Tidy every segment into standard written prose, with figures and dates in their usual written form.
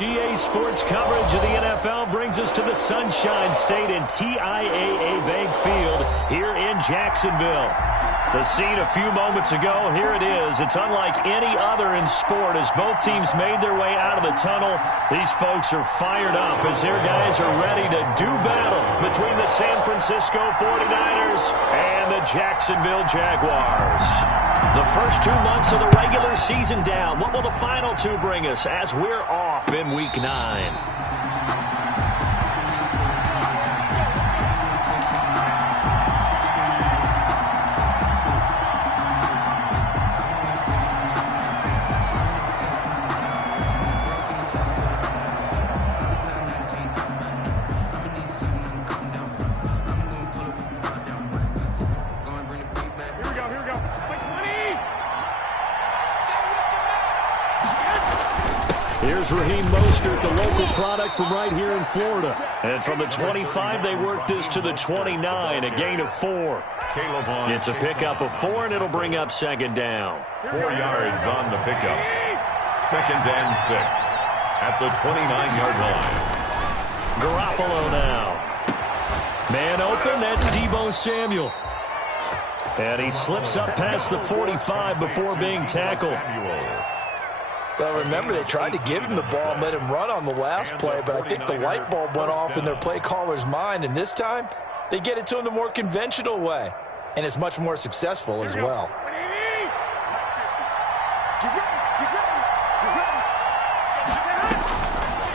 EA Sports coverage of the NFL brings us to the Sunshine State and TIAA Bank Field here in Jacksonville. The scene a few moments ago, here it is. It's unlike any other in sport as both teams made their way out of the tunnel. These folks are fired up as their guys are ready to do battle between the San Francisco 49ers and the Jacksonville Jaguars. The first 2 months of the regular season down. What will the final two bring us as we're off in Week 9? Here's Raheem Mostert, the local product from right here in Florida. And from the 25, they work this to the 29, a gain of 4. It's a pickup of 4, and it'll bring up second down. 4 yards on the pickup. 2nd and 6 at the 29-yard line. Garoppolo now. Man open, that's Deebo Samuel. And he slips up past the 45 before being tackled. Well, remember, they tried to give him the ball and let him run on the last play, but I think the light bulb went off in their play caller's mind, and this time they get it to him the more conventional way, and it's much more successful as well.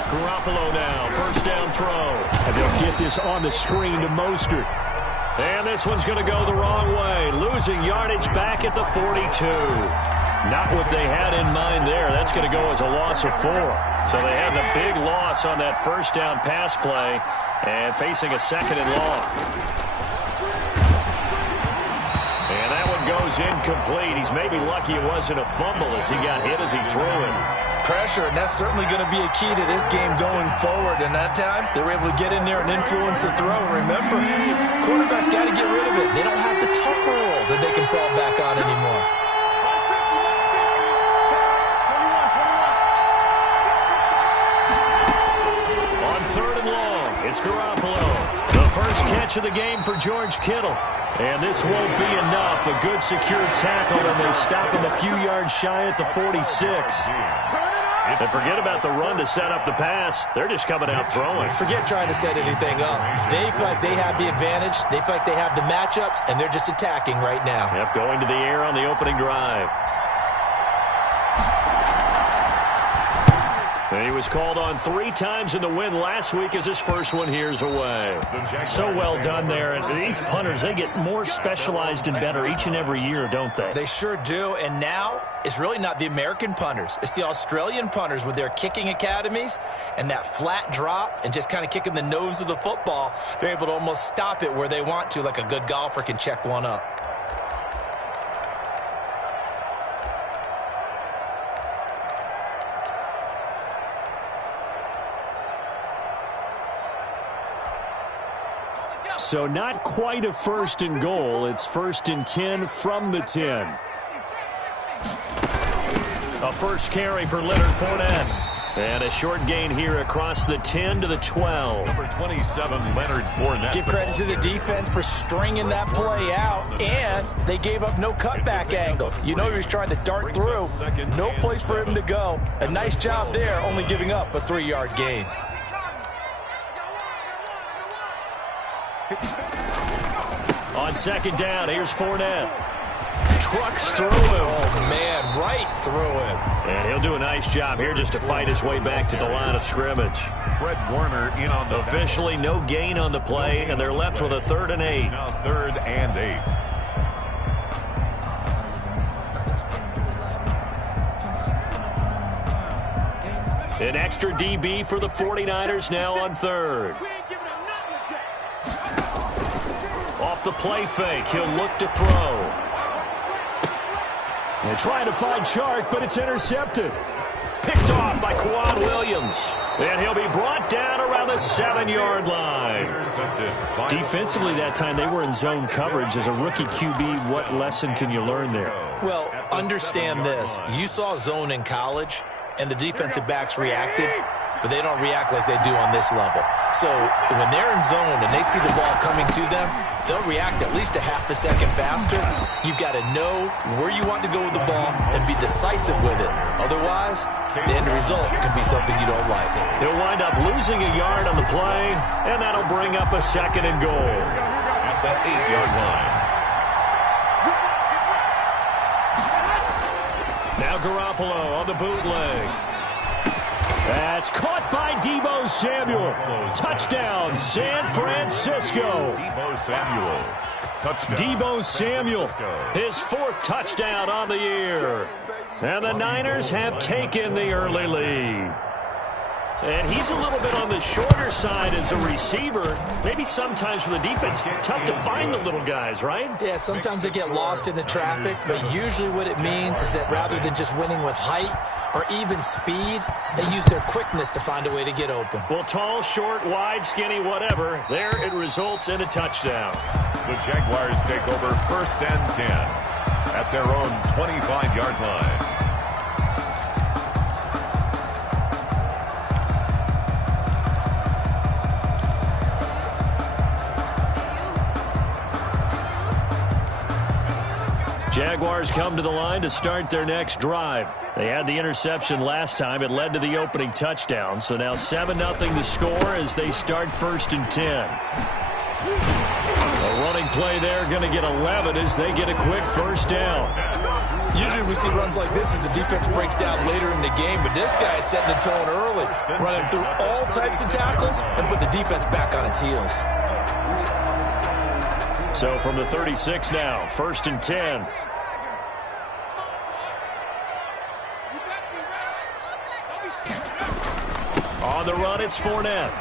Garoppolo now, first down throw. And they'll get this on the screen to Mostert. And this one's going to go the wrong way, losing yardage back at the 42. Not what they had in mind there. That's going to go as a loss of 4. So they had the big loss on that first down pass play and facing a 2nd and long. And that one goes incomplete. He's maybe lucky it wasn't a fumble as he got hit as he threw it. Pressure, and that's certainly going to be a key to this game going forward. And that time, they were able to get in there and influence the throw. Remember, quarterbacks got to get rid of it. They don't have the tuck rule that they can fall back on anymore. It's Garoppolo, the first catch of the game for George Kittle. And this won't be enough. A good secure tackle, and they stop him a few yards shy at the 46. And forget about the run to set up the pass. They're just coming out throwing. Forget trying to set anything up. They feel like they have the advantage. They feel like they have the matchups, and they're just attacking right now. Yep, going to the air on the opening drive. And he was called on 3 times in the win last week as his first one here's away. So well done there. And these punters, they get more specialized and better each and every year, don't they? They sure do. And now it's really not the American punters. It's the Australian punters with their kicking academies and that flat drop and just kind of kicking the nose of the football. They're able to almost stop it where they want to, like a good golfer can check one up. So not quite a 1st and goal. It's 1st and 10 from the 10. A first carry for Leonard Fournette. And a short gain here across the 10 to the 12. Number 27, Leonard Fournette. Give credit to the defense for stringing that play out, and they gave up no cutback angle. You know he was trying to dart through. No place for him to go. A nice job there, only giving up a 3-yard gain. On 2nd down, here's Fournette. Trucks through him. Oh, man, right through him. And he'll do a nice job here just to fight his way back to the line of scrimmage. Fred Warner in on the officially no gain on the play, and they're left with a 3rd and 8. Now 3rd and 8. An extra DB for the 49ers now on 3rd. Off the play fake, he'll look to throw. They're trying to find Chark, but it's intercepted. Picked off by Quan Williams. And he'll be brought down around the 7-yard line. Defensively that time, they were in zone coverage. As a rookie QB, what lesson can you learn there? Well, understand this. You saw zone in college, and the defensive backs reacted. but they don't react like they do on this level. So when they're in zone and they see the ball coming to them, they'll react at least a half a second faster. You've got to know where you want to go with the ball and be decisive with it. Otherwise, the end result can be something you don't like. He'll wind up losing a yard on the play, and that'll bring up a 2nd and goal. At the 8-yard line. Now Garoppolo on the bootleg. That's caught by Deebo Samuel. Touchdown, San Francisco. Deebo Samuel. Touchdown. Deebo Samuel, his 4th touchdown on the year. And the Niners have taken the early lead. And he's a little bit on the shorter side as a receiver. Maybe sometimes for the defense, tough to find the little guys, right? Yeah, sometimes they get lost in the traffic, but usually what it means is that rather than just winning with height or even speed, they use their quickness to find a way to get open. Well, tall, short, wide, skinny, whatever, there it results in a touchdown. The Jaguars take over 1st and 10 at their own 25-yard line. Jaguars come to the line to start their next drive. They had the interception last time. It led to the opening touchdown. So now 7-0 to score as they start 1st and 10. A running play there, going to get 11 as they get a quick 1st down. Usually we see runs like this as the defense breaks down later in the game, but this guy is setting the tone early, running through all types of tackles and put the defense back on its heels. So from the 36 now, 1st and 10. On the run, it's Fournette.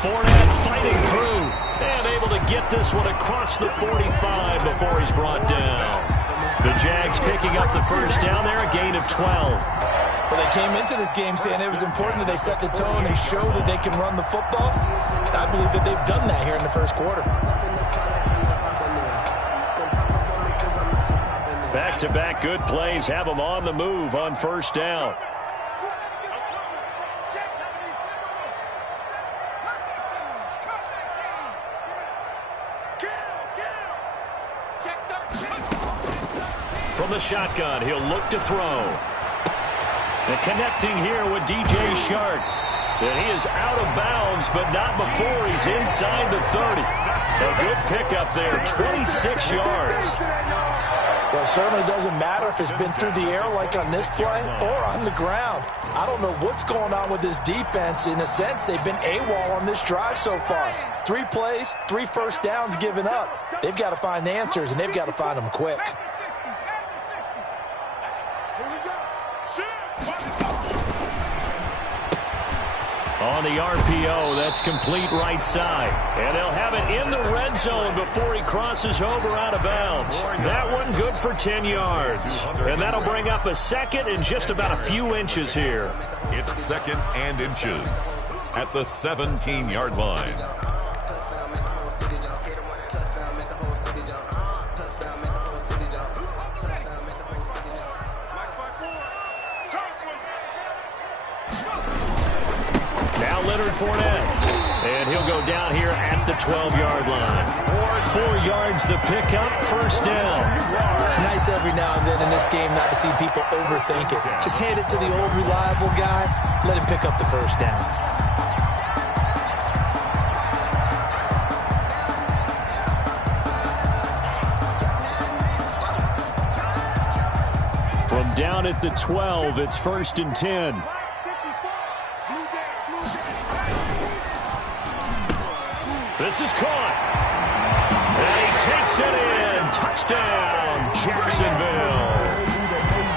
Fournette fighting through and able to get this one across the 45 before he's brought down. The Jags picking up the 1st down there, a gain of 12. Well, they came into this game saying it was important that they set the tone and show that they can run the football. I believe that they've done that here in the 1st quarter. Back-to-back good plays have them on the move on 1st down. From the shotgun, he'll look to throw. And connecting here with DJ Shark. And he is out of bounds, but not before he's inside the 30. A good pickup there, 26 yards. Well, it certainly doesn't matter if it's been through the air like on this play or on the ground. I don't know what's going on with this defense. In a sense, they've been AWOL on this drive so far. 3 plays, 3 1st downs given up. They've got to find answers, and they've got to find them quick. On the RPO, that's complete right side. And they'll have it in the red zone before he crosses over out of bounds. That one good for 10 yards. And that'll bring up a 2nd and just about a few inches here. It's 2nd and inches at the 17-yard line. Now Leonard Fournette. And he'll go down here at the 12-yard line. 4 yards the pickup, 1st down. It's nice every now and then in this game not to see people overthink it. Just hand it to the old reliable guy. Let him pick up the 1st down. From down at the 12, it's 1st and 10. This is caught. And he takes it in. Touchdown, Jacksonville.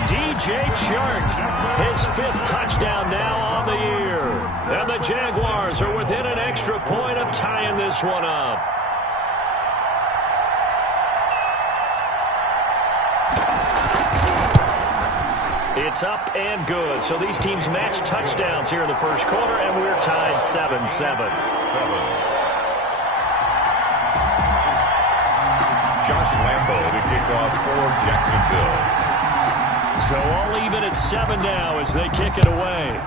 DJ Chark, his 5th touchdown now on the year. And the Jaguars are within an extra point of tying this one up. It's up and good. So these teams match touchdowns here in the 1st quarter, and we're tied 7-7. Josh Lambo to kick off for Jacksonville. So all even at 7 now as they kick it away.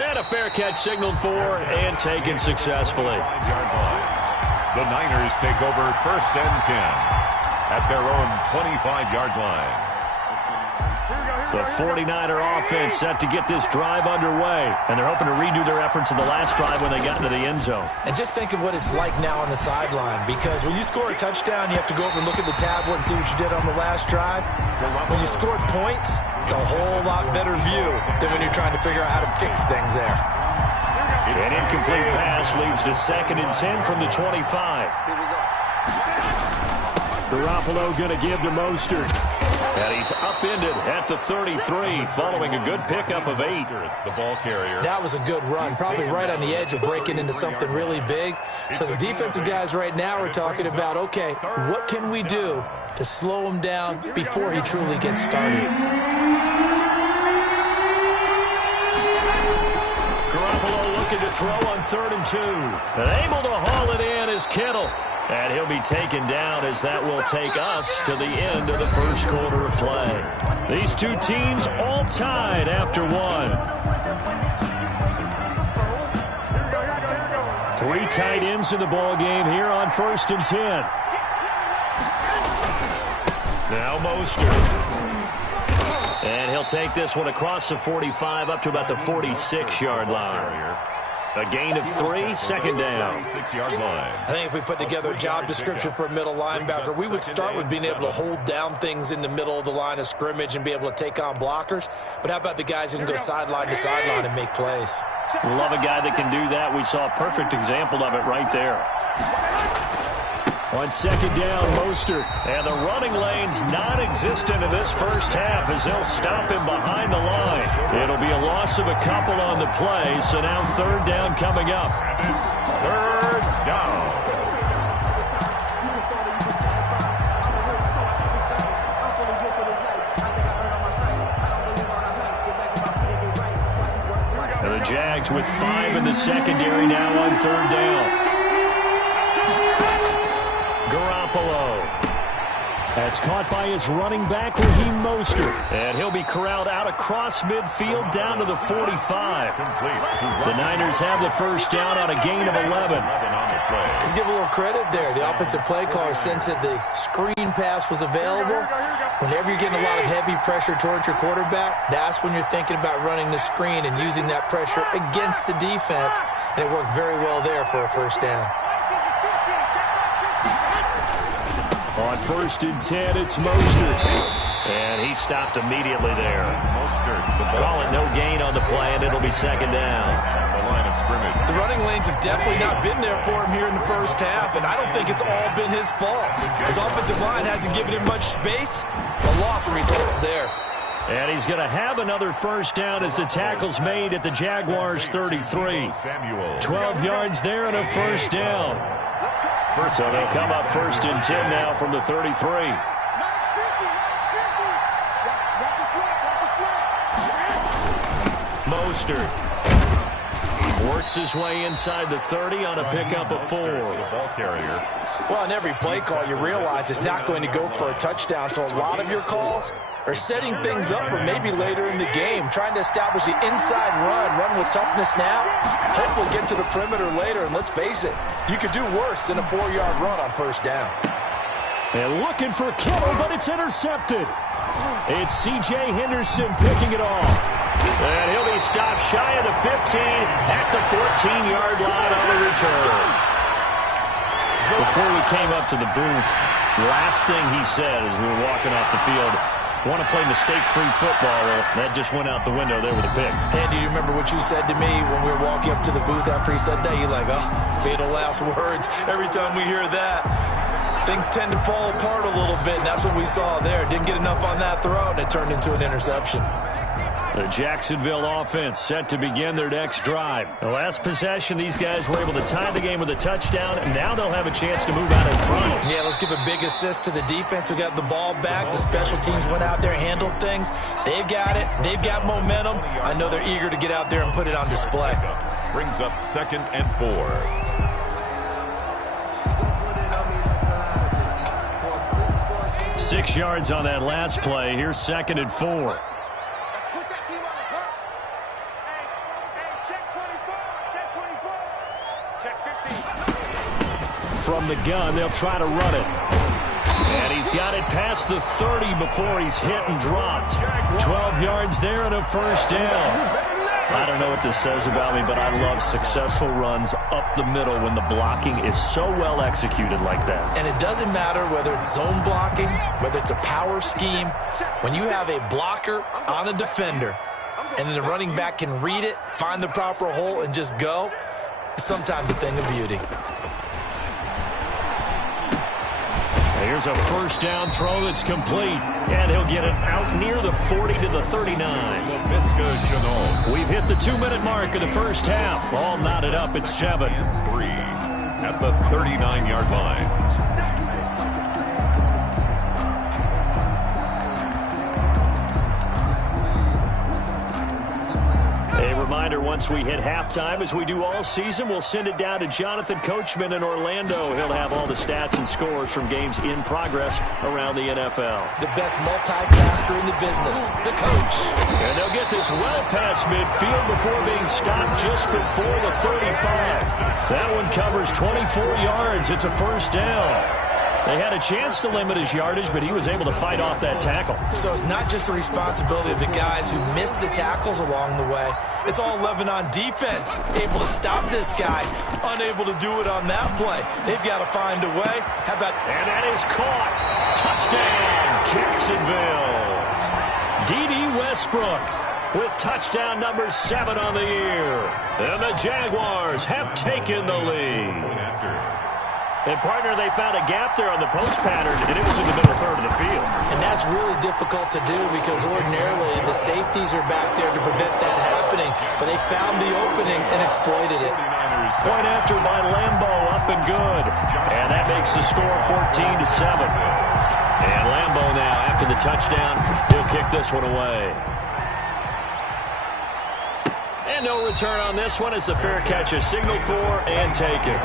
And a fair catch signaled for and taken successfully. The Niners take over 1st and 10 at their own 25-yard line. The 49er offense set to get this drive underway, and they're hoping to redo their efforts in the last drive when they got into the end zone. And just think of what it's like now on the sideline, because when you score a touchdown, you have to go over and look at the tablet and see what you did on the last drive. When you scored points, it's a whole lot better view than when you're trying to figure out how to fix things there. An incomplete pass leads to 2nd and 10 from the 25. Garoppolo going to give to Mostert. And he's upended at the 33 following a good pickup of 8. The ball carrier. That was a good run, probably right on the edge of breaking into something really big. So the defensive guys right now are talking about, okay, what can we do to slow him down before he truly gets started? Garoppolo looking to throw on 3rd and 2. And able to haul it in is Kittle. And he'll be taken down as that will take us to the end of the first quarter of play. These two teams all tied after 1. 3 tight ends in the ball game here on 1st and 10. Now Mostert. And he'll take this one across the 45 up to about the 46-yard line. A gain of 3, 2nd down. 6-yard line. I think if we put together a job description for a middle linebacker, we would start with being able to hold down things in the middle of the line of scrimmage and be able to take on blockers. But how about the guys who can go sideline to sideline and make plays? Love a guy that can do that. We saw a perfect example of it right there. On 2nd down, Mostert. And the running lane's non-existent in this first half as they'll stop him behind the line. It'll be a loss of a couple on the play, so now 3rd down coming up. And it's 3rd down. And the Jags with 5 in the secondary now on 3rd down. Garoppolo. That's caught by his running back, Raheem Mostert. And he'll be corralled out across midfield down to the 45. The Niners have the first down on a gain of 11. Let's give a little credit there. The offensive play caller sensed that the screen pass was available. Whenever you're getting a lot of heavy pressure towards your quarterback, that's when you're thinking about running the screen and using that pressure against the defense. And it worked very well there for a first down. On 1st and 10, it's Mostert. And he stopped immediately there. Mostert. Call it no gain on the play, and it'll be 2nd down. The line of scrimmage. The running lanes have definitely not been there for him here in the first half, and I don't think it's all been his fault. His offensive line hasn't given him much space. The loss results there. And he's going to have another first down as the tackle's made at the Jaguars' 33. 12 yards there and a first down. So they'll come up 1st and 10 now from the 33. Mostert works his way inside the 30 on a pickup of 4. Ball carrier. Well, in every play call, you realize it's not going to go for a touchdown. So a lot of your calls are setting things up for maybe later in the game, trying to establish the inside run with toughness now. Hopefully get to the perimeter later, and let's face it, you could do worse than a 4-yard run on first down. And looking for Kittle, but it's intercepted. It's C.J. Henderson picking it off. And he'll be stopped shy of the 15 at the 14-yard line on the return. Before we came up to the booth, last thing he said as we were walking off the field, want to play mistake-free football. Well, that just went out the window there with a pick. And do you remember what you said to me when we were walking up to the booth after he said that? You're like, oh, fatal last words. Every time we hear that, things tend to fall apart a little bit, and that's what we saw there. Didn't get enough on that throw, and it turned into an interception. The Jacksonville offense set to begin their next drive. The last possession, these guys were able to tie the game with a touchdown, and now they'll have a chance to move out in front. Yeah, let's give a big assist to the defense who got the ball back. The special teams went out there and handled things. They've got it. They've got momentum. I know they're eager to get out there and put it on display. Brings up 2nd and 4. 6 yards on that last play. Here's 2nd and 4. From the gun, they'll try to run it. And he's got it past the 30 before he's hit and dropped. 12 yards there and a first down. I don't know what this says about me, but I love successful runs up the middle when the blocking is so well executed like that. And it doesn't matter whether it's zone blocking, whether it's a power scheme. When you have a blocker on a defender and then the running back can read it, find the proper hole, and just go, it's sometimes a thing of beauty. Here's a first down throw that's complete, and he'll get it out near the 40 to the 39. We've hit the 2-minute mark of the first half. All knotted up at 7. 3 at the 39-yard line. A reminder, once we hit halftime, as we do all season, we'll send it down to Jonathan Coachman in Orlando. He'll have all the stats and scores from games in progress around the NFL. The best multitasker in the business, the coach. And they'll get this well past midfield before being stopped just before the 35. That one covers 24 yards. It's a first down. They had a chance to limit his yardage, but he was able to fight off that tackle. So it's not just the responsibility of the guys who missed the tackles along the way. It's all 11 on defense, able to stop this guy, unable to do it on that play. They've got to find a way. How about... And that is caught. Touchdown, Jacksonville. D.D. Westbrook with touchdown number 7 on the year. And the Jaguars have taken the lead. And, partner, they found a gap there on the post pattern, and it was in the middle third of the field. And that's really difficult to do because ordinarily the safeties are back there to prevent that happening. But they found the opening and exploited it. Point after by Lambo, up and good. And that makes the score 14 to 7. And Lambo now, after the touchdown, he'll kick this one away. And no return on this one as the fair catch is signaled for and taken.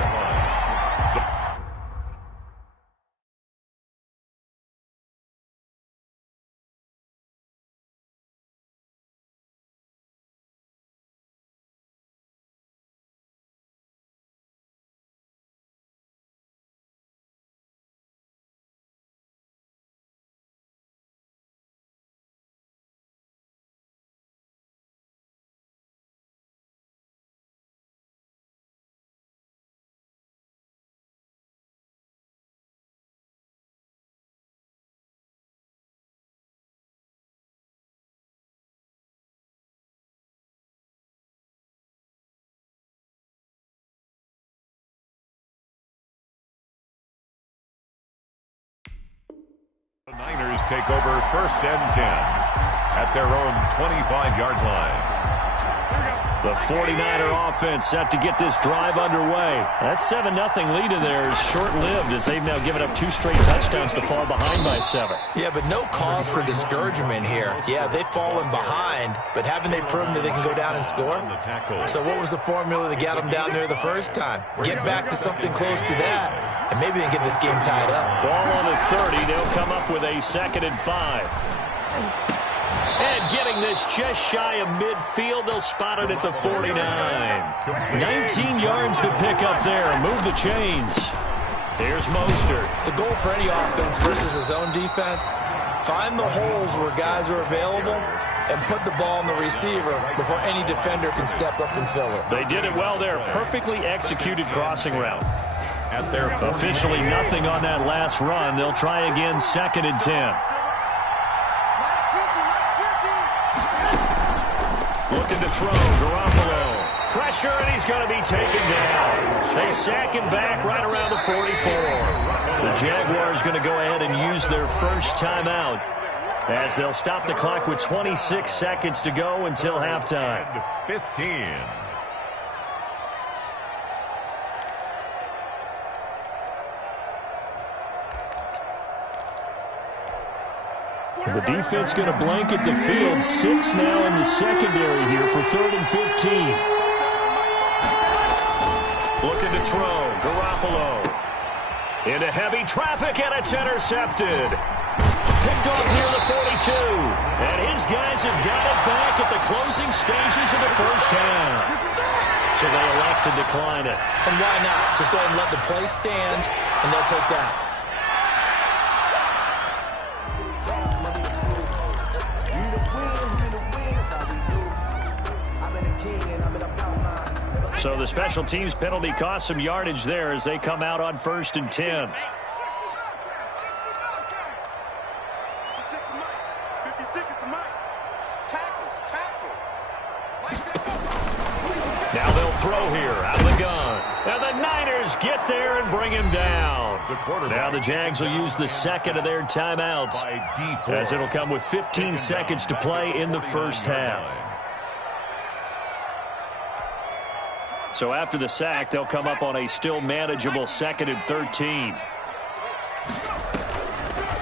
The Niners take over first and 10 at their own 25-yard line. The 49er offense set to get this drive underway. That 7-0 lead in there is short-lived as they've now given up 2 straight touchdowns to fall behind by 7. Yeah, but no cause for discouragement here. Yeah, they've fallen behind, but haven't they proven that they can go down and score? So what was the formula that got them down there the first time? Get back to something close to that, and maybe they can get this game tied up. Ball on the 30. They'll come up with a 2nd and 5. And getting this just shy of midfield, they'll spot it at the 49. 19 yards to pick up there. Move the chains. Here's Mostert. The goal for any offense versus a zone defense, find the holes where guys are available and put the ball on the receiver before any defender can step up and fill it. They did it well there. Perfectly executed crossing route. At their officially nothing on that last run. They'll try again, 2nd and 10. Looking to throw, Garoppolo. Pressure, and he's going to be taken down. They sack him back right around the 44. The Jaguars going to go ahead and use their first timeout as they'll stop the clock with 26 seconds to go until halftime. 15. The defense going to blanket the field. 6 now in the secondary here for 3rd and 15. Looking to throw. Garoppolo. Into heavy traffic, and it's intercepted. picked off near the 42. And his guys have got it back at the closing stages of the first half. So they elect to decline it. And why not? Just go ahead and let the play stand, and they'll take that. So the special teams penalty cost some yardage there as they come out on 1st and 10. Now they'll throw here out of the gun. And the Niners get there and bring him down. Now the Jags will use the second of their timeouts, as it'll come with 15 seconds to play in the first half. So after the sack, they'll come up on a still manageable 2nd and 13.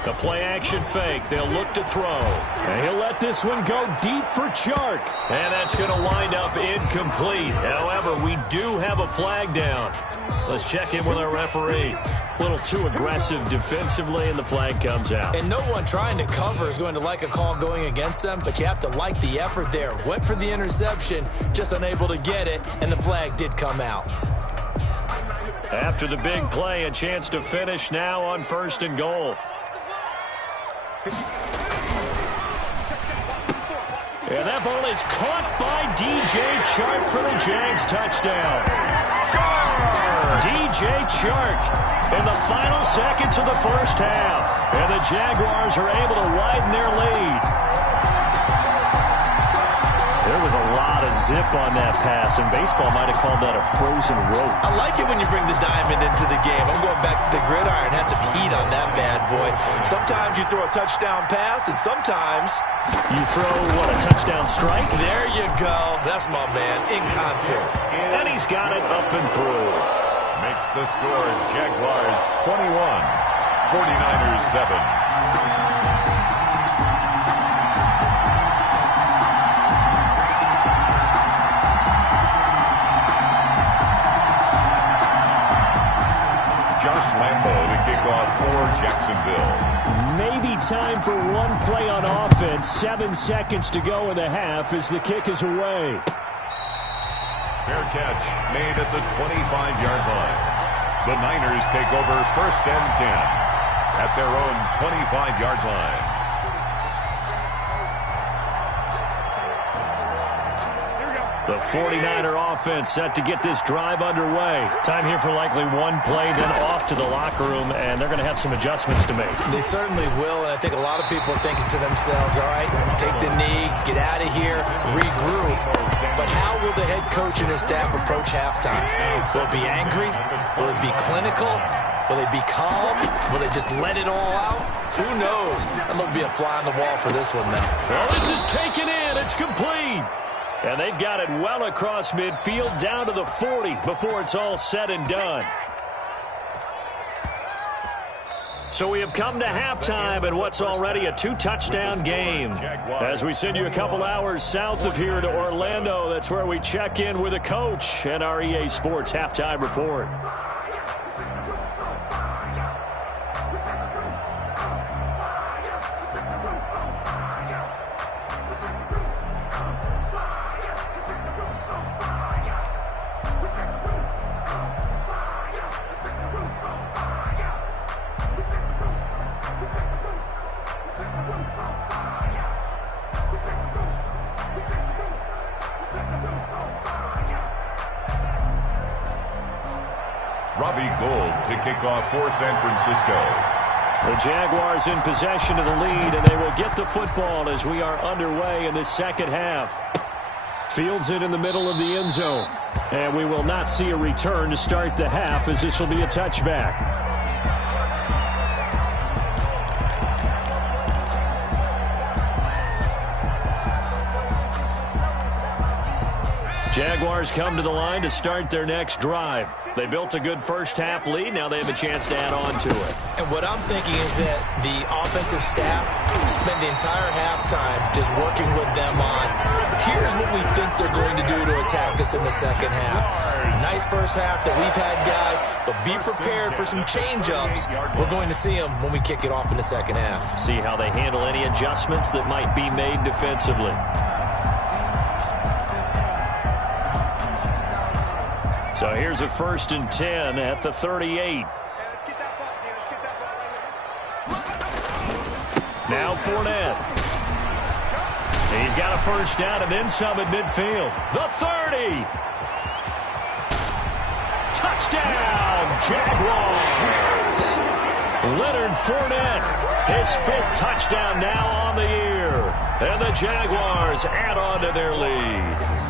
The play-action fake. They'll look to throw. And he'll let this one go deep for Chark. And that's going to wind up incomplete. However, we do have a flag down. Let's check in with our referee. A little too aggressive defensively, and the flag comes out. And no one trying to cover is going to like a call going against them, but you have to like the effort there. Went for the interception, just unable to get it, and the flag did come out. After the big play, a chance to finish now on 1st and goal. And that ball is caught by DJ Chark for the Jags touchdown. DJ Chark in the final seconds of the first half. And the Jaguars are able to widen their lead. There was a lot of zip on that pass, and baseball might have called that a frozen rope. I like it when you bring the diamond into the game. I'm going back to the gridiron. Had some heat on that bad boy. Sometimes you throw a touchdown pass, and sometimes you throw, what, a touchdown strike? There you go. That's my man, in concert. And he's got it up and through. Makes the score Jaguars 21, 49ers 7. Lambo to kick off for Jacksonville. Maybe time for one play on offense. 7 seconds to go in the half as the kick is away. Fair catch made at the 25-yard line. The Niners take over 1st and 10 at their own 25-yard line. The 49er offense set to get this drive underway. Time here for likely one play, then off to the locker room, and they're going to have some adjustments to make. They certainly will, and I think a lot of people are thinking to themselves, all right, take the knee, get out of here, regroup. But how will the head coach and his staff approach halftime? Will it be angry? Will it be clinical? Will they be calm? Will they just let it all out? Who knows? That might be a fly on the wall for this one, though. Well, this is taken in. It's complete. And they've got it well across midfield down to the 40 before it's all said and done. So we have come to halftime in what's already a 2-touchdown game. As we send you a couple hours south of here to Orlando, that's where we check in with a coach and our EA Sports halftime report. To kick off for San Francisco. The Jaguars in possession of the lead, and they will get the football as we are underway in this second half. Fields it in the middle of the end zone, and we will not see a return to start the half as this will be a touchback. Jaguars come to the line to start their next drive. They built a good first half lead. Now they have a chance to add on to it. And what I'm thinking is that the offensive staff spend the entire halftime just working with them on, here's what we think they're going to do to attack us in the second half. Nice first half that we've had, guys, but be prepared for some change-ups. We're going to see them when we kick it off in the second half. See how they handle any adjustments that might be made defensively. So here's a 1st and 10 at the 38. Now Fournette. He's got a first down and then some at midfield. The 30. Touchdown, Jaguars. Leonard Fournette, his 5th touchdown now on the year. And the Jaguars add on to their lead.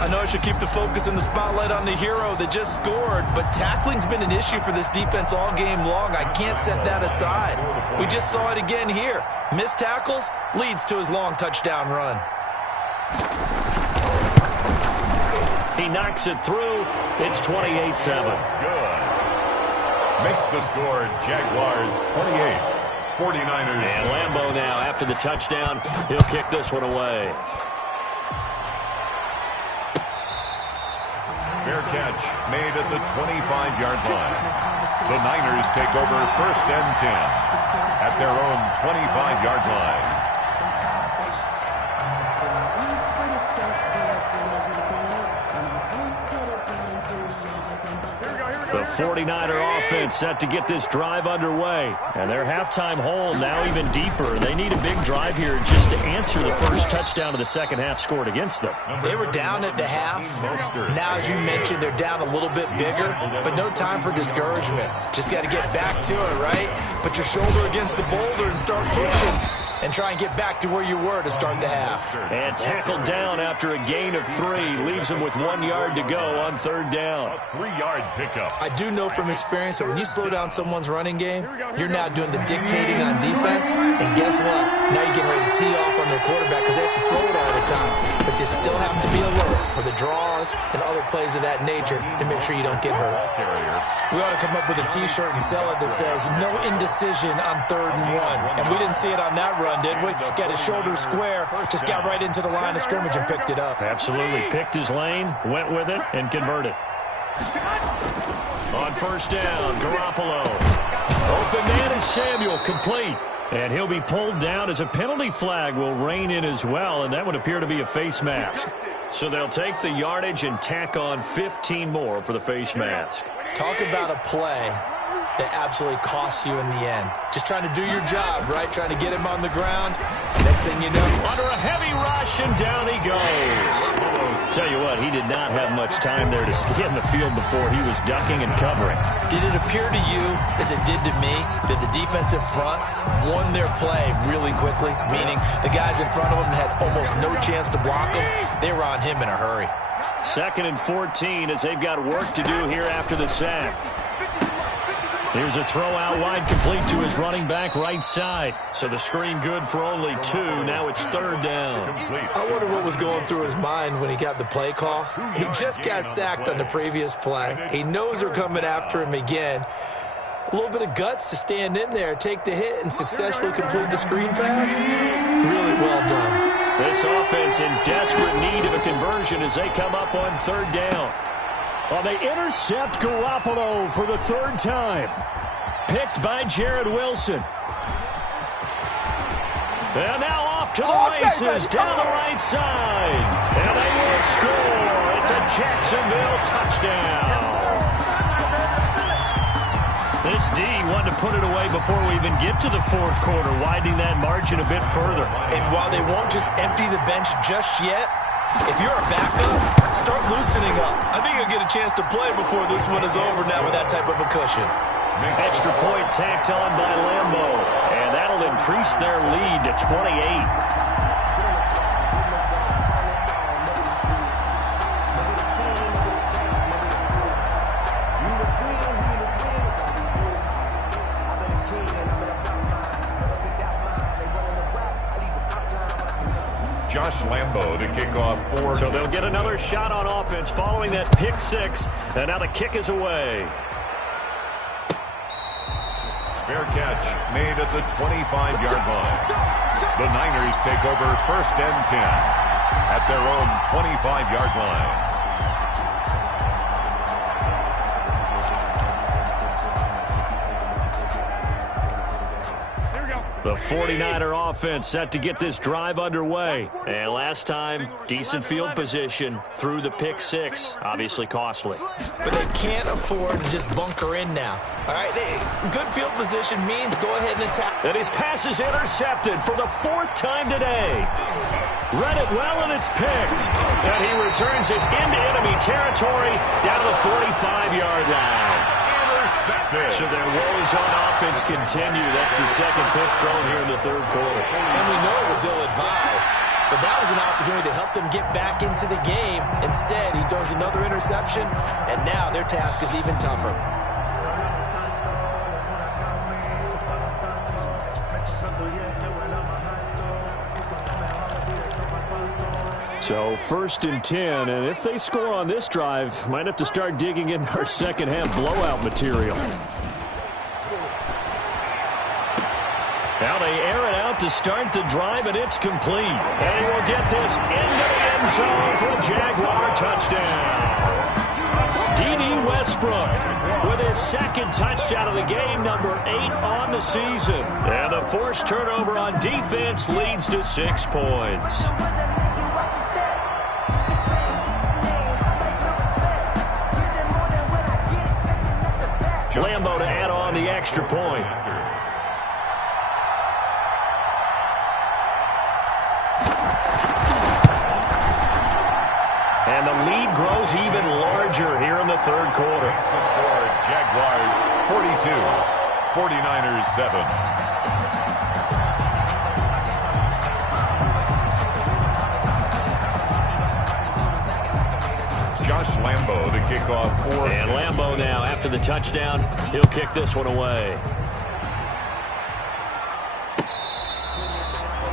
I know I should keep the focus and the spotlight on the hero that just scored, but tackling's been an issue for this defense all game long. I can't set that aside. We just saw it again here. Missed tackles leads to his long touchdown run. He knocks it through. It's 28-7. Good. Makes the score Jaguars 28, 49ers. And Lambeau now after the touchdown. He'll kick this one away. Fair catch made at the 25-yard line. The Niners take over 1st and 10 at their own 25-yard line. The 49er offense set to get this drive underway. And their halftime hole now even deeper. They need a big drive here just to answer the first touchdown of the second half scored against them. They were down at the half. Now, as you mentioned, they're down a little bit bigger, but no time for discouragement. Just got to get back to it, right? Put your shoulder against the boulder and start pushing. And try and get back to where you were to start the half. And tackled down after a gain of 3. Leaves him with 1 yard to go on 3rd down. A 3-yard pickup. I do know from experience that when you slow down someone's running game, you're now doing the dictating on defense. And guess what? Now you're getting ready to tee off on their quarterback because they have to throw it all the time. But you still have to be alert for the draws and other plays of that nature to make sure you don't get hurt. We ought to come up with a T-shirt and sell it that says, no indecision on 3rd and 1. And we didn't see it on that run, did we? Got his shoulders square, just got right into the line of scrimmage and picked it up. Absolutely. Picked his lane, went with it, and converted. On 1st down, Garoppolo. Open man is Samuel, complete. And he'll be pulled down as a penalty flag will rein in as well, and that would appear to be a face mask. So they'll take the yardage and tack on 15 more for the face mask. Talk about a play that absolutely costs you in the end. Just trying to do your job, right? Trying to get him on the ground. Next thing you know, under a heavy rush, and down he goes. Tell you what, he did not have much time there to scan the field before he was ducking and covering. Did it appear to you, as it did to me, that the defensive front won their play really quickly? Meaning the guys in front of them had almost no chance to block them. They were on him in a hurry. 2nd and 14 as they've got work to do here after the sack. Here's a throw out wide, complete to his running back right side. So the screen good for only 2. Now it's 3rd down. I wonder what was going through his mind when he got the play call. He just got sacked on the previous play. He knows they're coming after him again. A little bit of guts to stand in there, take the hit, and successfully complete the screen pass. Really well done. This offense in desperate need of a conversion as they come up on 3rd down. Well, they intercept Garoppolo for the 3rd time. Picked by Jared Wilson. And now off to the races down the right side. And they will score. It's a Jacksonville touchdown. This D wanted to put it away before we even get to the 4th quarter, widening that margin a bit further. And while they won't just empty the bench just yet, if you're a backup, start loosening up. I think you'll get a chance to play before this one is over now with that type of a cushion. Extra point tacked on by Lambeau. And that'll increase their lead to 28. Josh Lambeau to kick off 4. So they'll get another shot on offense following that pick 6. And now the kick is away. Fair catch made at the 25-yard line. The Niners take over 1st and 10 at their own 25-yard line. The 49er offense set to get this drive underway. And last time, decent field position through the pick six. Obviously costly. But they can't afford to just bunker in now. All right, good field position means go ahead and attack. And his pass is intercepted for the fourth time today. Read it well, and it's picked. And he returns it into enemy territory down the 45-yard line. So their woes on offense continue. That's the second pick thrown here in the third quarter. And we know it was ill-advised, but that was an opportunity to help them get back into the game. Instead, he throws another interception, and now their task is even tougher. So 1st and 10, and if they score on this drive, might have to start digging into our second half blowout material. Now they air it out to start the drive, and it's complete. And he will get this into the end zone for a Jaguar touchdown. D.D. Westbrook with his second touchdown of the game, number 8 on the season. And the forced turnover on defense leads to 6 points. Lambo to add on the extra point. And the lead grows even larger here in the third quarter. The score, Jaguars 42, 49ers 7. Josh Lambo to kick off for. And Lambo now, after the touchdown, he'll kick this one away.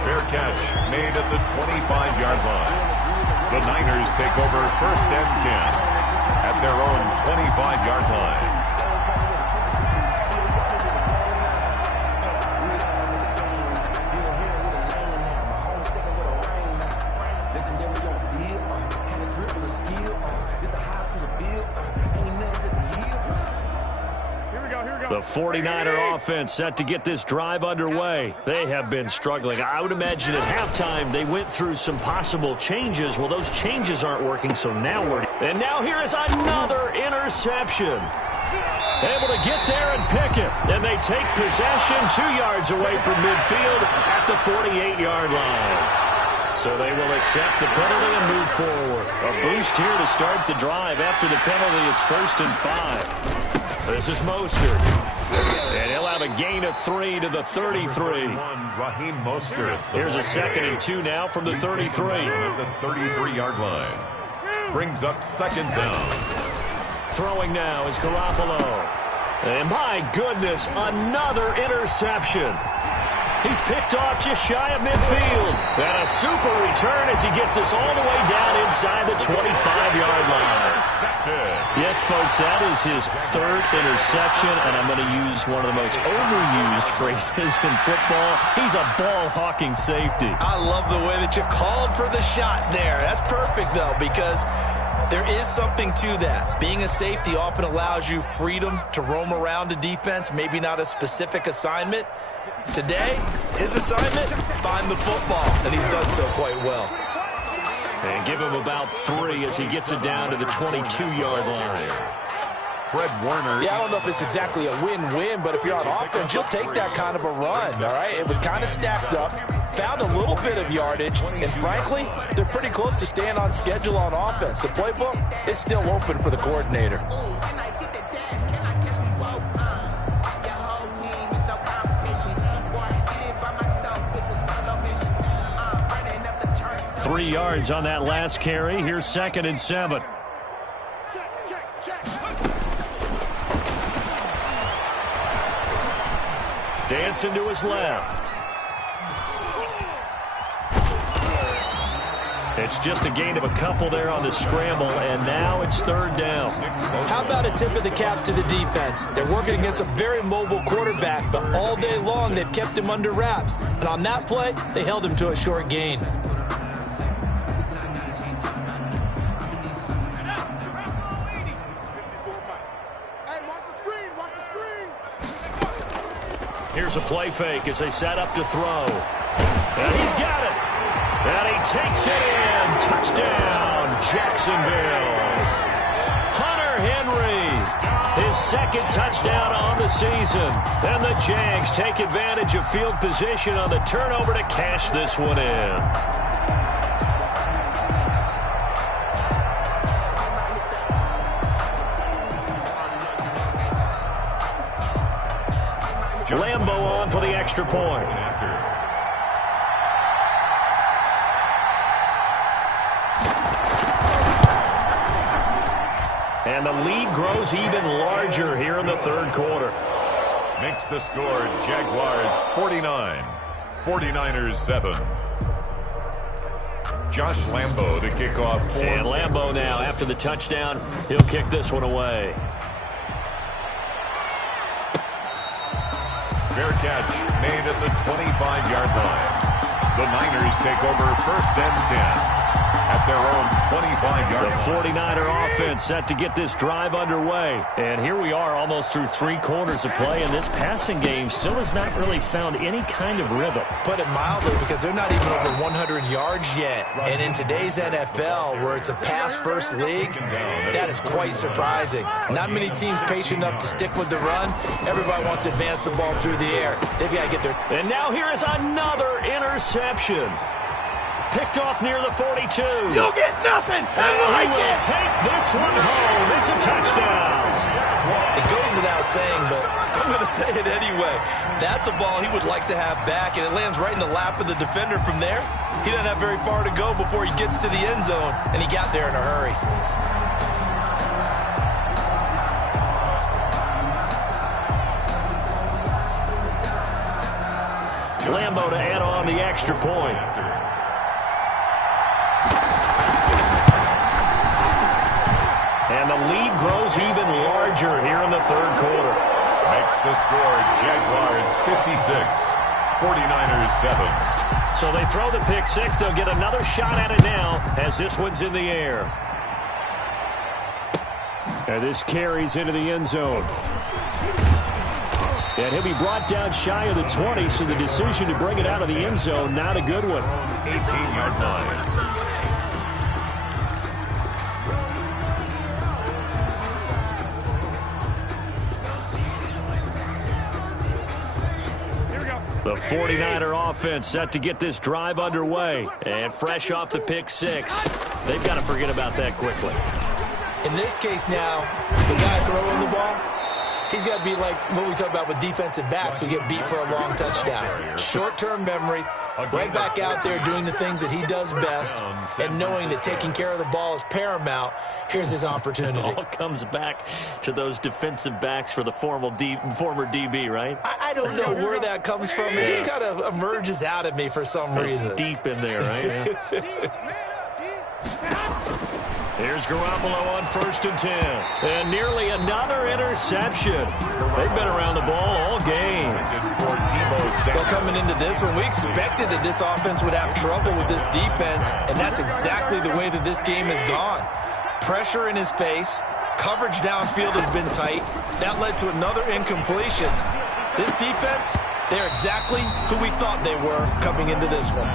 Fair catch made at the 25-yard line. The Niners take over 1st and 10 at their own 25-yard line. The 49er offense set to get this drive underway. They have been struggling. I would imagine at halftime they went through some possible changes. Well, those changes aren't working, so now we're... And now here is another interception. Able to get there and pick it. And they take possession 2 yards away from midfield at the 48-yard line. So they will accept the penalty and move forward. A boost here to start the drive. After the penalty, it's 1st and 5. This is Mostert. And he'll have a gain of 3 to the 33. Raheem Mostert. Here's a 2nd and 2 now from the 33. At the 33-yard line. Brings up 2nd down. Throwing now is Garoppolo. And my goodness, another interception. He's picked off just shy of midfield. And a super return as he gets us all the way down inside the 25-yard line. Yes, folks, that is his 3rd interception, and I'm going to use one of the most overused phrases in football. He's a ball-hawking safety. I love the way that you called for the shot there. That's perfect, though, because there is something to that. Being a safety often allows you freedom to roam around a defense, maybe not a specific assignment. Today, his assignment, find the football, and he's done so quite well. And give him about 3 as he gets it down to the 22-yard line. Fred Warner. Yeah, I don't know if it's exactly a win-win, but if you're on offense, you'll take that kind of a run, all right? It was kind of stacked up, found a little bit of yardage, and frankly, they're pretty close to staying on schedule on offense. The playbook is still open for the coordinator. 3 yards on that last carry. Here's 2nd and 7. Dancing to his left. It's just a gain of a couple there on the scramble, and now it's 3rd down. How about a tip of the cap to the defense? They're working against a very mobile quarterback, but all day long they've kept him under wraps. And on that play, they held him to a short gain. Here's a play fake as they set up to throw. And he's got it. And he takes it in. Touchdown, Jacksonville. Hunter Henry, his second touchdown on the season. And the Jags take advantage of field position on the turnover to cash this one in. Lambo on for the extra point. And the lead grows even larger here in the third quarter. Makes the score Jaguars 49, 49ers 7. Josh Lambo to kick off. And Lambo now, after the touchdown, he'll kick this one away. Fair catch made at the 25-yard line. The Niners take over first and 10 at their own 25-yard line. The 49er offense set to get this drive underway. And here we are almost through 3 quarters of play, and this passing game still has not really found any kind of rhythm. Put it mildly, because they're not even over 100 yards yet. And in today's NFL, where it's a pass-first league, that is quite surprising. Not many teams patient enough to stick with the run. Everybody wants to advance the ball through the air. They've got to get there. And now here is another interception. Picked off near the 42. You'll get nothing. And he will take this one home. It's a touchdown. It goes without saying, but I'm going to say it anyway. That's a ball he would like to have back, and it lands right in the lap of the defender from there. He doesn't have very far to go before he gets to the end zone, and he got there in a hurry. Lambo to add on the extra point. And the lead grows even larger here in the third quarter. Makes the score Jaguars 56, 49ers 7. So they throw the pick six. They'll get another shot at it now as this one's in the air. And this carries into the end zone. And he'll be brought down shy of the 20, so the decision to bring it out of the end zone, not a good one. 18-yard line. The 49er offense set to get this drive underway. And fresh off the pick six, they've got to forget about that quickly. In this case now, the guy throwing the ball, he's got to be like what we talk about with defensive backs who get beat for a long touchdown. Short-term memory, right back out there doing the things that he does best, and knowing that taking care of the ball is paramount. Here's his opportunity. It all comes back to those defensive backs for the former DB, right? I don't know where that comes from. It just kind of emerges out of me for some reason. It's deep in there, right? Here's Garoppolo on 1st and 10. And nearly another interception. They've been around the ball all game. Well, coming into this one, we expected that this offense would have trouble with this defense, and that's exactly the way that this game has gone. Pressure in his face. Coverage downfield has been tight. That led to another incompletion. This defense, they're exactly who we thought they were coming into this one.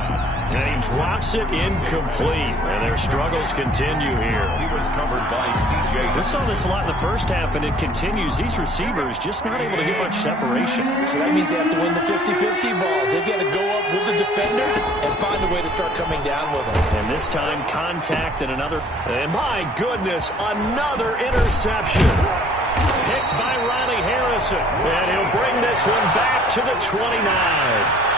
And he drops it incomplete. And their struggles continue here. He was covered by C.J. We saw this a lot in the first half, and it continues. These receivers just not able to get much separation. So that means they have to win the 50-50 balls. They've got to go up with the defender and find a way to start coming down with them. And this time, contact and another. And my goodness, another interception. Picked by Riley Harrison. And he'll bring this one back to the 29.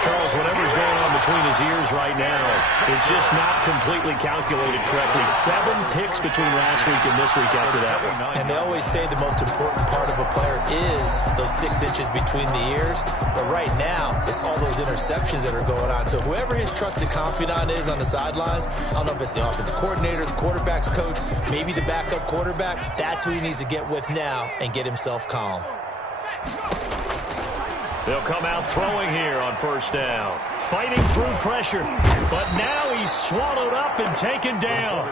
Charles, whatever's going on between his ears right now, it's just not completely calculated correctly. 7 picks between last week and this week after that one. And they always say the most important part of a player is those 6 inches between the ears. But right now, it's all those interceptions that are going on. So whoever his trusted confidant is on the sidelines, I don't know if it's the offensive coordinator, the quarterback's coach, maybe the backup quarterback, that's who he needs to get with now and get himself calm. They'll come out throwing here on 1st down. Fighting through pressure. But now he's swallowed up and taken down.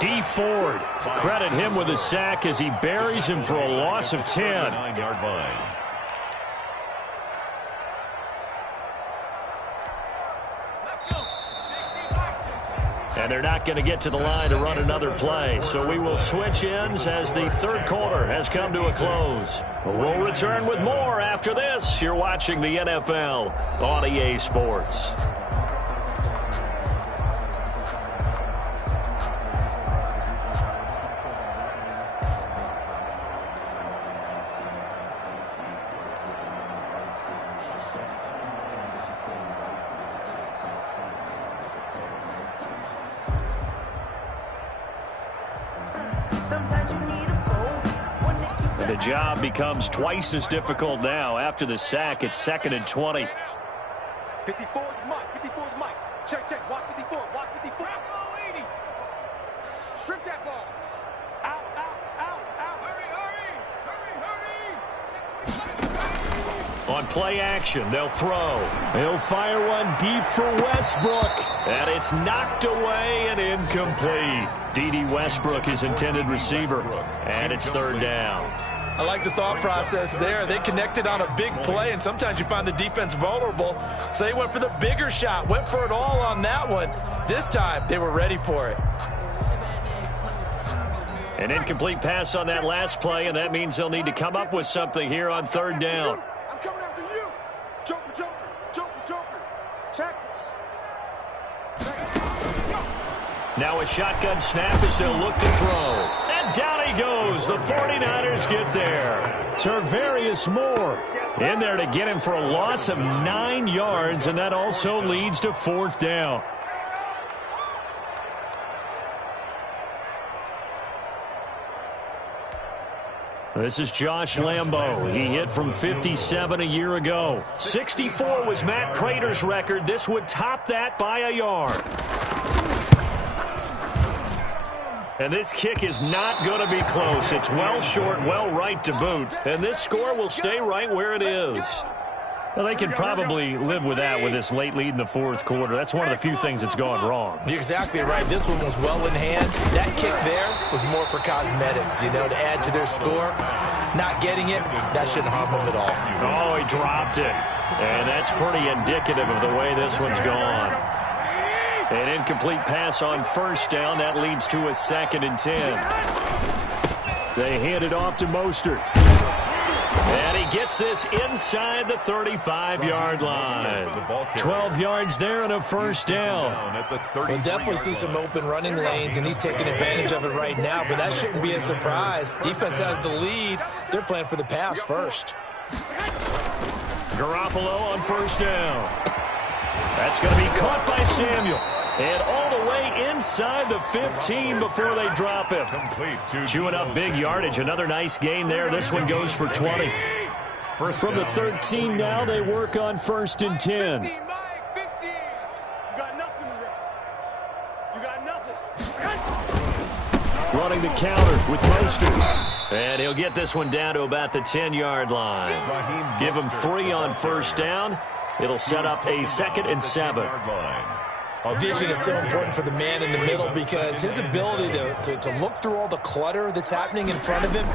D. Ford. Credit him with a sack as he buries him for a loss of 10. And they're not going to get to the line to run another play. So we will switch ends as the third quarter has come to a close. We'll return with more after this. You're watching the NFL on EA Sports. And the job becomes twice as difficult now. After the sack, it's 2nd and 20. 54 is Mike. 54 is Mike. Check, check. Watch 54. Watch 54. Strip that ball. Out, out, out, out. Hurry. On play action, they'll throw. They'll fire one deep for Westbrook. And it's knocked away and incomplete. D.D. Westbrook is intended receiver. And it's 3rd down. I like the thought process there. They connected on a big play, and sometimes you find the defense vulnerable. So they went for the bigger shot, went for it all on that one. This time, they were ready for it. An incomplete pass on that last play, and that means they'll need to come up with something here on 3rd down. I'm coming after you. Joker, Joker, Joker, Joker. Check. Now a shotgun snap as they'll look to throw. And down he goes. The 49ers get there. Tarvarius Moore in there to get him for a loss of 9 yards, and that also leads to 4th down. This is Josh Lambo. He hit from 57 a year ago. 64 was Matt Prater's record. This would top that by a yard. And this kick is not going to be close. It's well short, well right to boot. And this score will stay right where it is. Well, they can probably live with that with this late lead in the 4th quarter. That's one of the few things that's gone wrong. You're exactly right. This one was well in hand. That kick there was more for cosmetics, to add to their score. Not getting it, that shouldn't harm them at all. Oh, he dropped it. And that's pretty indicative of the way this one's gone. An incomplete pass on 1st down. That leads to a 2nd and 10. They hand it off to Mostert. And he gets this inside the 35-yard line. 12 yards there and a 1st down. We'll definitely see some open running lanes, and he's taking advantage of it right now, but that shouldn't be a surprise. Defense has the lead. They're playing for the pass first. Garoppolo on 1st down. That's going to be caught by Samuel. And all the way inside the 15 before they drop him. Chewing up big yardage. Another nice gain there. This one goes for 20. From the 13 now, they work on 1st and 10. 15, Mike, 15. You got nothing today. You got nothing. Running the counter with Mostert. And he'll get this one down to about the 10-yard line. Give him 3 on 1st down. It'll set up a 2nd and 7. Vision is so important for the man in the middle because his ability to look through all the clutter that's happening in front of him,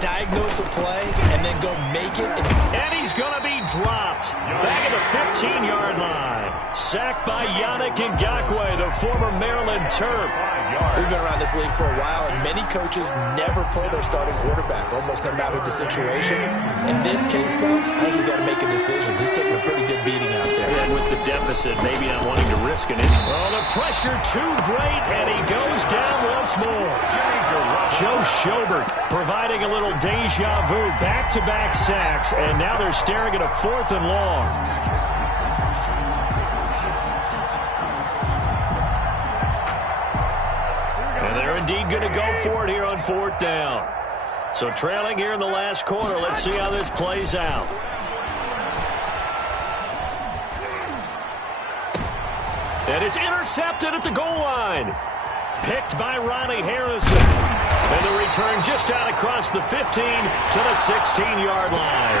diagnose a play, and then go make it. And he's going to be dropped. Back at the 15-yard line. Sacked by Yannick Ngakoue, the former Maryland Terp. We've been around this league for a while, and many coaches never pull their starting quarterback, almost no matter the situation. In this case, though, I think he's got to make a decision. He's taking a pretty good beating out there. And with the deficit, maybe not wanting to risk an injury. Oh, the pressure too great, and he goes down once more. Joe Schobert providing a little deja vu, back-to-back sacks, and now they're staring at a 4th and long. And they're indeed going to go for it here on 4th down. So trailing here in the last quarter, let's see how this plays out. And it's intercepted at the goal line. Picked by Ronnie Harrison. And the return just out across the 15 to the 16-yard line.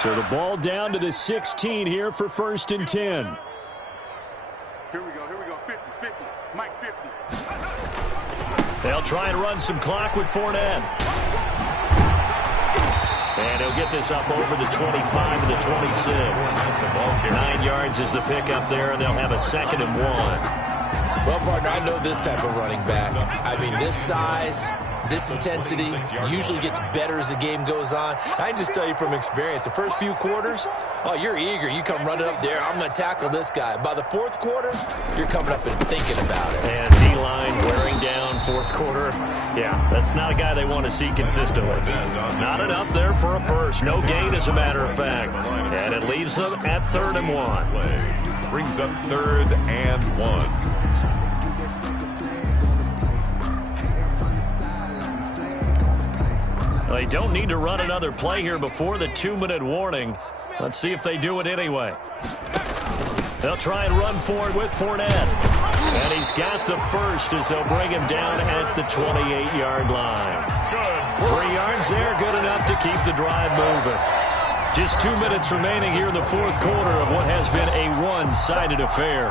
So the ball down to the 16 here for 1st and 10. Here we go, 50, 50, Mike 50. They'll try and run some clock with Fournette. And he'll get this up over the 25 to the 26. 9 yards is the pickup there, and they'll have a 2nd and 1. Well, partner, I know this type of running back. I mean, this size, this intensity usually gets better as the game goes on. I can just tell you from experience, the first few quarters, oh, you're eager. You come running up there, I'm going to tackle this guy. By the 4th quarter, you're coming up and thinking about it. And D-line wearing down 4th quarter. Yeah, that's not a guy they want to see consistently. Not enough there for a first. No gain, as a matter of fact. And it leaves them at 3rd and 1. Brings up 3rd and 1. They don't need to run another play here before the 2-minute warning. Let's see if they do it anyway. They'll try and run for it with Fournette. And he's got the first as they'll bring him down at the 28-yard line. 3 yards there, good enough to keep the drive moving. Just 2 minutes remaining here in the 4th quarter of what has been a one-sided affair.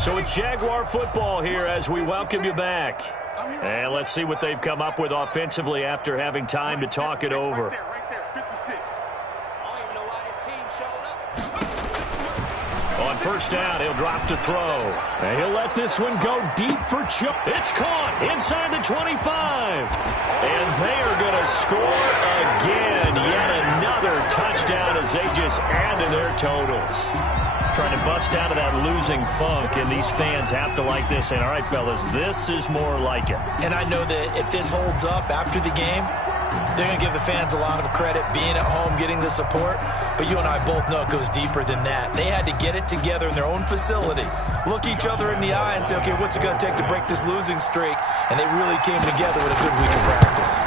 So it's Jaguar football here as we welcome you back. And let's see what they've come up with offensively after having time to talk it over. On first down, he'll drop to throw. And he'll let this one go deep for Chubb. It's caught inside the 25. And they are going to score again. Yet another touchdown as they just add to their totals. Trying to bust out of that losing funk, and these fans have to like this. And, all right, fellas, this is more like it. And I know that if this holds up after the game, they're going to give the fans a lot of credit being at home, getting the support. But you and I both know it goes deeper than that. They had to get it together in their own facility, look each other in the eye and say, okay, what's it going to take to break this losing streak? And they really came together with a good week of practice.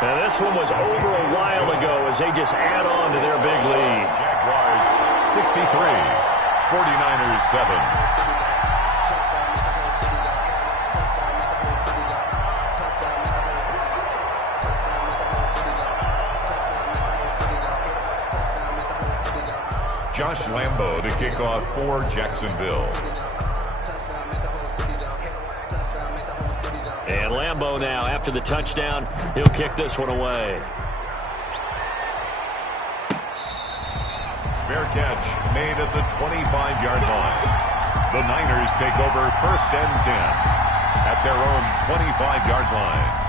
Now, this one was over a while ago as they just add on to their big lead. Jaguars 63, 49ers 7. Josh Lambo to kick off for Jacksonville. And Lambo now, after the touchdown, he'll kick this one away. Fair catch made at the 25-yard line. The Niners take over 1st and 10 at their own 25-yard line.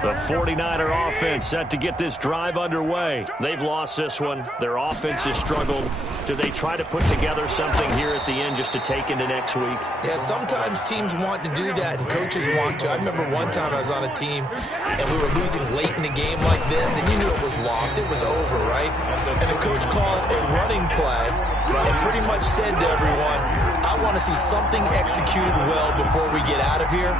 The 49er offense set to get this drive underway. They've lost this one. Their offense has struggled. Do they try to put together something here at the end just to take into next week? Yeah, sometimes teams want to do that and coaches want to. I remember one time I was on a team and we were losing late in a game like this, and you knew it was lost. It was over, right? And the coach called a running play and pretty much said to everyone, I want to see something executed well before we get out of here.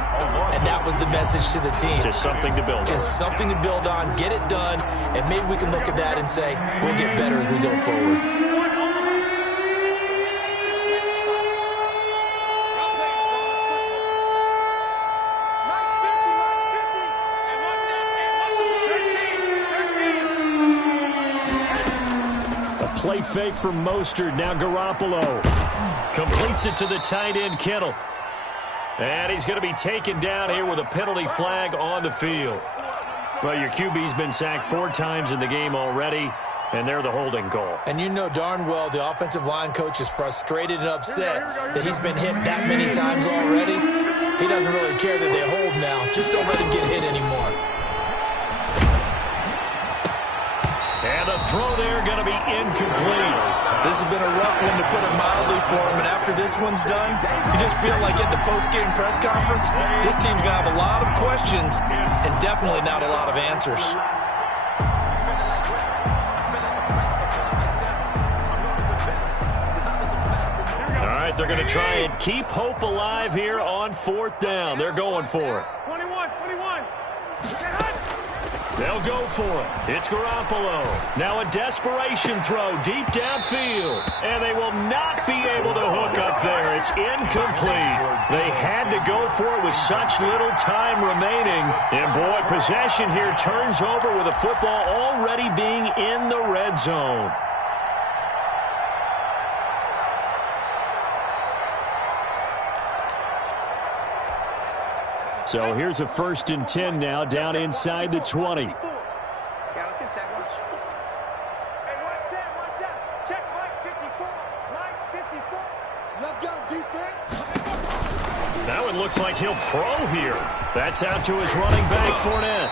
And that was the message to the team. Just something to build on. Just something to build on, get it done, and maybe we can look at that and say, we'll get better as we go forward. Play fake from Mostert. Now Garoppolo completes it to the tight end, Kittle. And he's going to be taken down here with a penalty flag on the field. Well, your QB's been sacked 4 times in the game already, and they're the holding call. And you know darn well the offensive line coach is frustrated and upset that he's been hit that many times already. He doesn't really care that they hold now. Just don't let him get hit anymore. And the throw there going to be incomplete. This has been a rough one, to put it mildly, for him. And after this one's done, you just feel like at the post-game press conference, this team's going to have a lot of questions and definitely not a lot of answers. All right, they're going to try and keep hope alive here on 4th down. They're going for it. 21. They'll go for it. It's Garoppolo. Now a desperation throw deep downfield. And they will not be able to hook up there. It's incomplete. They had to go for it with such little time remaining. And, boy, possession here turns over with the football already being in the red zone. So here's a 1st and 10 now down inside the 20. Yeah, let's get a sack lunch. Hey, one set. Check Mike 54. Mike 54. Let's go, defense. That one looks like he'll throw here. That's out to his running back, Fournette.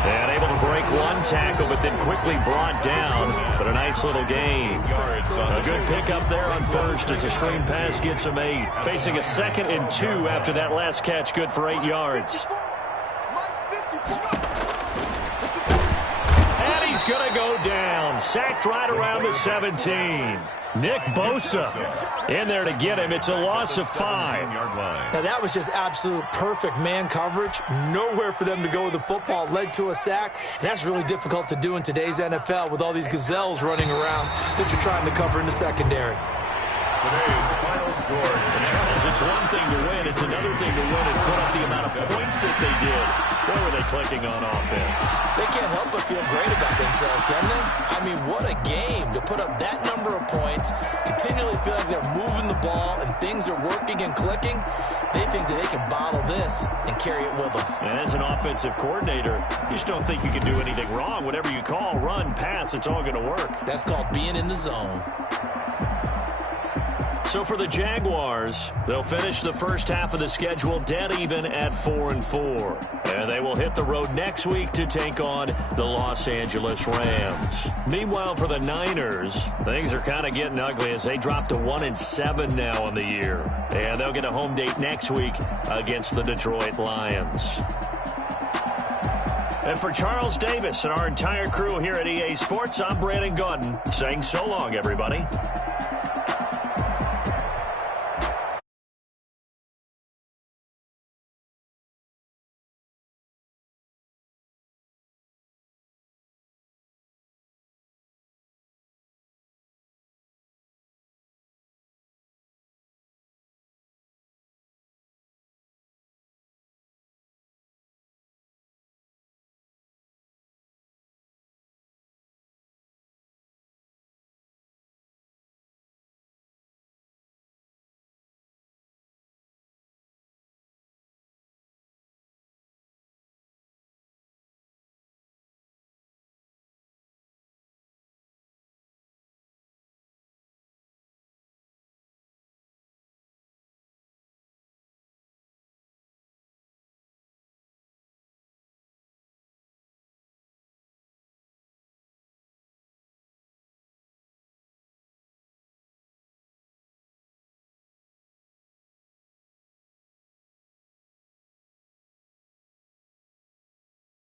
And able to break one tackle, but then quickly brought down. But a nice little gain. A good pickup there on 1st as a screen pass gets him 8. Facing a 2nd and 2 after that last catch, good for 8 yards. And he's going to go down. Sacked right around the 17. Nick Bosa in there to get him. It's a loss of 5. Now, that was just absolute perfect man coverage. Nowhere for them to go with the football. Led to a sack. And that's really difficult to do in today's NFL with all these gazelles running around that you're trying to cover in the secondary. Today's final score. Charles, it's one thing to win. It's another thing to win and put up the amount of points that they did. Where were they clicking on offense? They can't help but feel great about themselves, can they? I mean, what a game to put up that number of points, continually feel like they're moving the ball and things are working and clicking. They think that they can bottle this and carry it with them. And as an offensive coordinator, you just don't think you can do anything wrong. Whatever you call, run, pass, it's all going to work. That's called being in the zone. So for the Jaguars, they'll finish the first half of the schedule dead even at 4-4. And they will hit the road next week to take on the Los Angeles Rams. Meanwhile, for the Niners, things are kind of getting ugly as they drop to 1-7 now on the year. And they'll get a home date next week against the Detroit Lions. And for Charles Davis and our entire crew here at EA Sports, I'm Brandon Gaudin saying so long, everybody.